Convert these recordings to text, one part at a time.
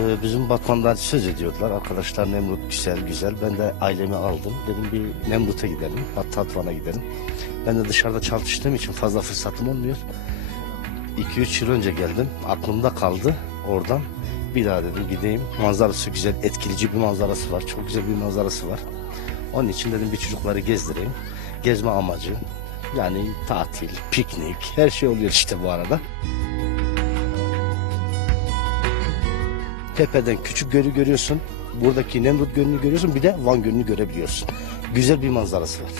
Ee, bizim Batman'dan söz ediyordular. Arkadaşlar Nemrut güzel güzel. Ben de ailemi aldım. Dedim bir Nemrut'a gidelim. Tatvan'a gidelim. Ben de dışarıda çalıştığım için fazla fırsatım olmuyor. 2-3 yıl önce geldim. Aklımda kaldı oradan. Bir daha dedim gideyim. Manzarası güzel, etkileyici bir manzarası var. Çok güzel bir manzarası var. Onun için dedim bir çocukları gezdireyim. Gezme amacı. Yani tatil, piknik, her şey oluyor işte bu arada. Tepeden küçük gölü görüyorsun. Buradaki Nemrut Gölü'nü görüyorsun. Bir de Van Gölü'nü görebiliyorsun. Güzel bir manzarası var.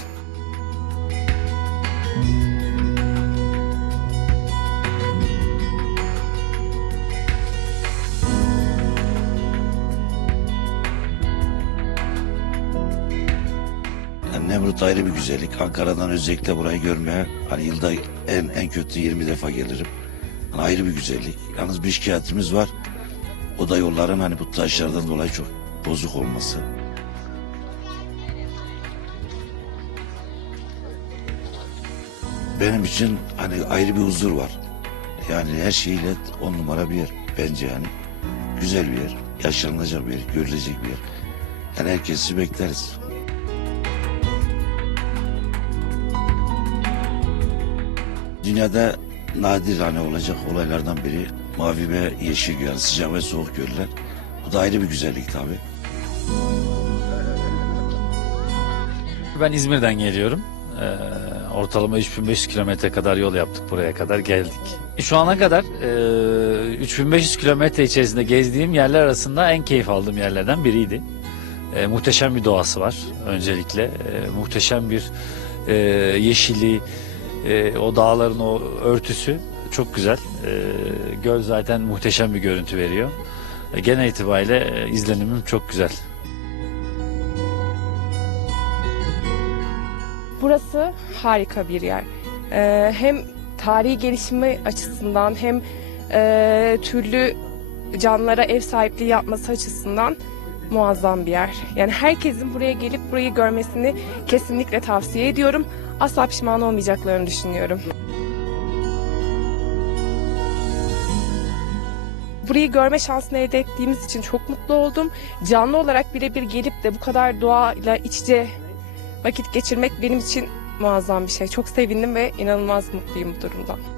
Yani Nemrut ayrı bir güzellik. Ankara'dan özellikle burayı görmeye hani yılda en en kötü 20 defa gelirim. Hani ayrı bir güzellik. Yalnız bir şikayetimiz var. O da yolların hani bu taşlardan dolayı çok bozuk olması. Benim için hani ayrı bir huzur var. Yani her şeyle on numara bir yer bence yani. Güzel bir yer, yaşanılacak bir yer, görülecek bir yer. Yani herkesi bekleriz. Dünyada nadir hani olacak olaylardan biri mavi ve yeşil göl, sıcak ve soğuk göller. Bu da ayrı bir güzellik tabii. Ben İzmir'den geliyorum. Ee, ortalama 3500 kilometre kadar yol yaptık buraya kadar geldik. Şu ana kadar e, 3500 kilometre içerisinde gezdiğim yerler arasında en keyif aldığım yerlerden biriydi. E, muhteşem bir doğası var öncelikle. E, muhteşem bir e, yeşili, e, o dağların o örtüsü çok güzel. E, göl zaten muhteşem bir görüntü veriyor. E, genel itibariyle e, izlenimim çok güzel. Burası harika bir yer. Ee, hem tarihi gelişimi açısından hem e, türlü canlılara ev sahipliği yapması açısından muazzam bir yer. Yani herkesin buraya gelip burayı görmesini kesinlikle tavsiye ediyorum. Asla pişman olmayacaklarını düşünüyorum. Burayı görme şansını elde ettiğimiz için çok mutlu oldum. Canlı olarak birebir gelip de bu kadar doğayla iç içe vakit geçirmek benim için muazzam bir şey. Çok sevindim ve inanılmaz mutluyum bu durumdan.